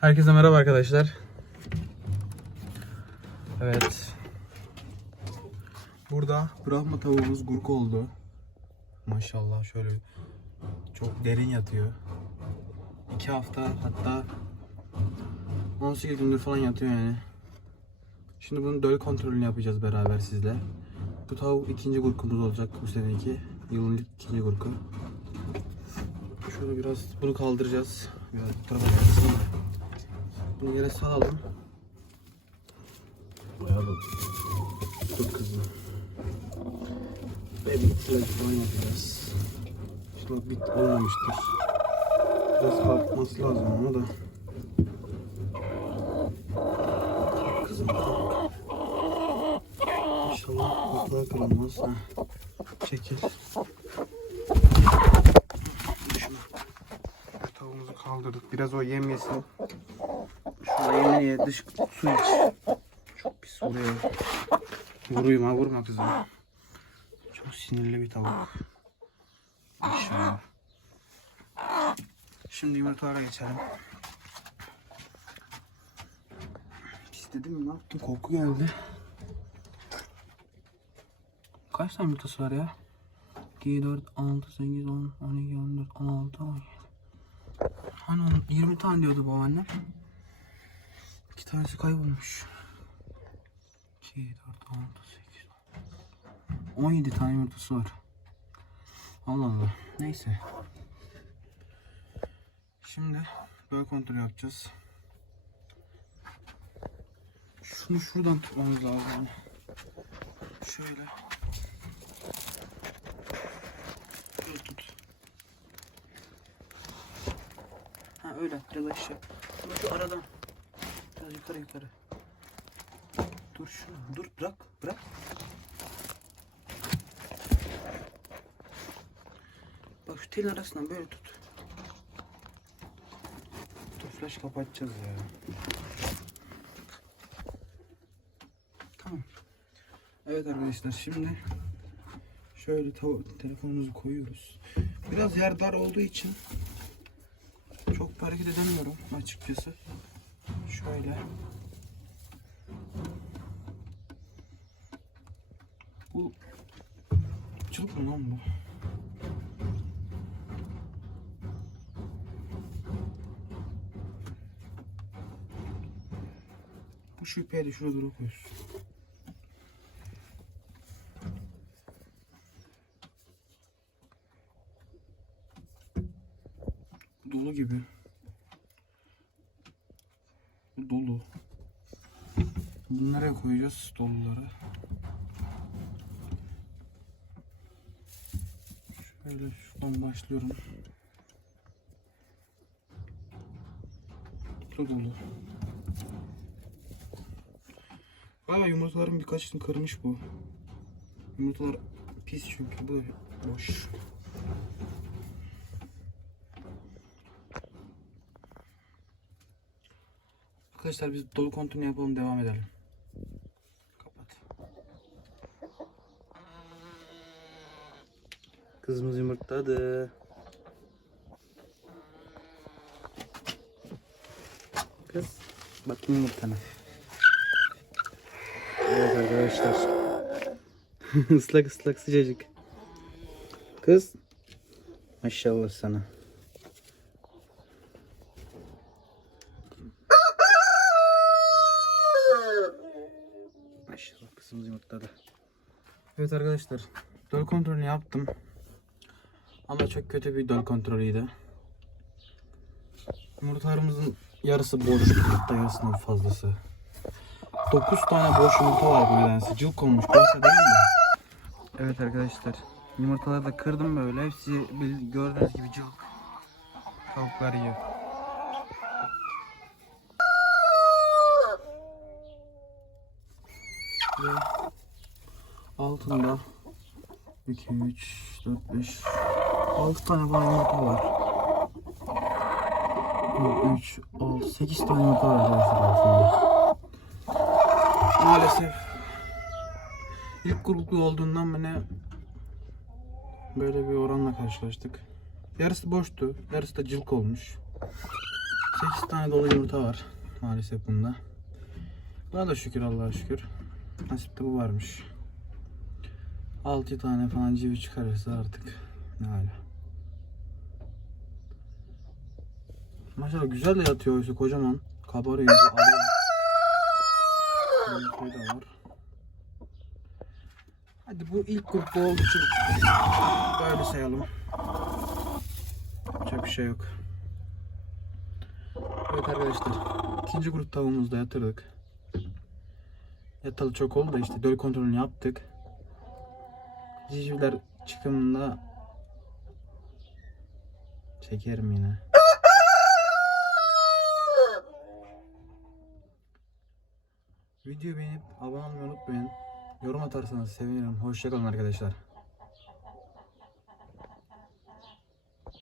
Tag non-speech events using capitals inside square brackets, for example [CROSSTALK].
Herkese merhaba arkadaşlar. Evet. Burada Brahma tavuğumuz gurk oldu. Maşallah şöyle çok derin yatıyor. 2 hafta hatta 18 gündür falan yatıyor yani. Şimdi bunun döl kontrolünü yapacağız beraber sizle. Bu tavuk ikinci gurkumuz olacak bu seneki. Yılın ikinci gurku. Şöyle biraz bunu kaldıracağız. Biraz bu tarafa. Bunu yere salalım. Koyalım. Tut kızım. Ve yapacağız. İşte bak bit olmamıştır. Biraz kalkması lazım ama da. Kalk Kızım. İnşallah mutfağa kırılmaz. Heh. Çekil. Şu tavuğumuzu kaldırdık. Biraz o yem yesin. Yemini ye. Dış su iç. Çok pis vuruyor. Vuruyum ha vurma kızım. Çok sinirli bir tavuk. İnşallah. Şimdi yumurtalara geçelim. Pis dedim mi ne yaptım koku geldi. Kaç tane yumurtası var ya? 2, 4, 6, 8, 10, 12, 14, 16, 17. Hani on- 20 tane diyordu babaannem. İki tanesi kaybolmuş. 2, 4, 6, 8, 10. 17 tane yumurtası var. Allah Allah. Neyse. Şimdi böyle kontrol yapacağız. Şunu şuradan tutmamız lazım. Şöyle. Şöyle tut. Ha öyle aşağı. Şunu şu aradan. Yukarı yukarı. Dur şunu. Dur bırak. Bırak. Bak şu telin arasından böyle tut. Dur flash kapatacağız ya. Tamam. Evet arkadaşlar şimdi şöyle telefonumuzu koyuyoruz. Biraz yer dar olduğu için çok hareket edemiyorum açıkçası. Şöyle. Bu çılık mı lan bu? Bu şüpheye de şurada duru koyuyorsun. Bu dolu gibi. Dolu. Nereye koyacağız doluları? Şöyle şuradan başlıyorum. Bu dolu. Galiba yumurtaların birkaçını kırmış bu. Yumurtalar pis çünkü bu boş. Arkadaşlar biz dolu kontrolünü yapalım devam edelim. Kapat. Kızımız yumurtladı. Kız bakayım yumurtana. Evet arkadaşlar. [LAUGHS] ıslak ıslak sıcacık. Kız. Maşallah sana. Kızımız yumurtladı. Evet arkadaşlar. Döl kontrolünü yaptım. Ama çok kötü bir döl kontrolüydü. Yumurtalarımızın yarısı boş. Hatta yarısından fazlası. 9 tane boş yumurta var bu nedense. Cılk olmuş. Burası değil mi? Evet arkadaşlar. Yumurtaları da kırdım böyle. Hepsi gördüğünüz gibi cılk. Tavuklar yiyor. Ve altında 2, 3, 4, 5, 6 tane falan yumurta var. 3, 6, 8 tane yumurta var arkadaşlar altında. Maalesef ilk gruplu olduğundan mı böyle bir oranla karşılaştık. Yarısı boştu, yarısı da cılk olmuş. 8 tane dolu yumurta var maalesef bunda. Buna da şükür Allah'a şükür. Nasipte bu varmış. 6 tane falan civi çıkarırsa artık ne hala. Maşallah güzel de yatıyor oysa kocaman. Kabarıyor. alıyor. Şey de var. Hadi bu ilk grupta olduğu için böyle sayalım. Yapacak bir şey yok. Evet arkadaşlar. ikinci grup tavuğumuzu da yatırdık. Yatalı çok oldu da işte döl kontrolünü yaptık. Civcivler çıkımında çekerim yine. Videoyu beğenip abone olmayı unutmayın. Yorum atarsanız sevinirim. Hoşçakalın arkadaşlar.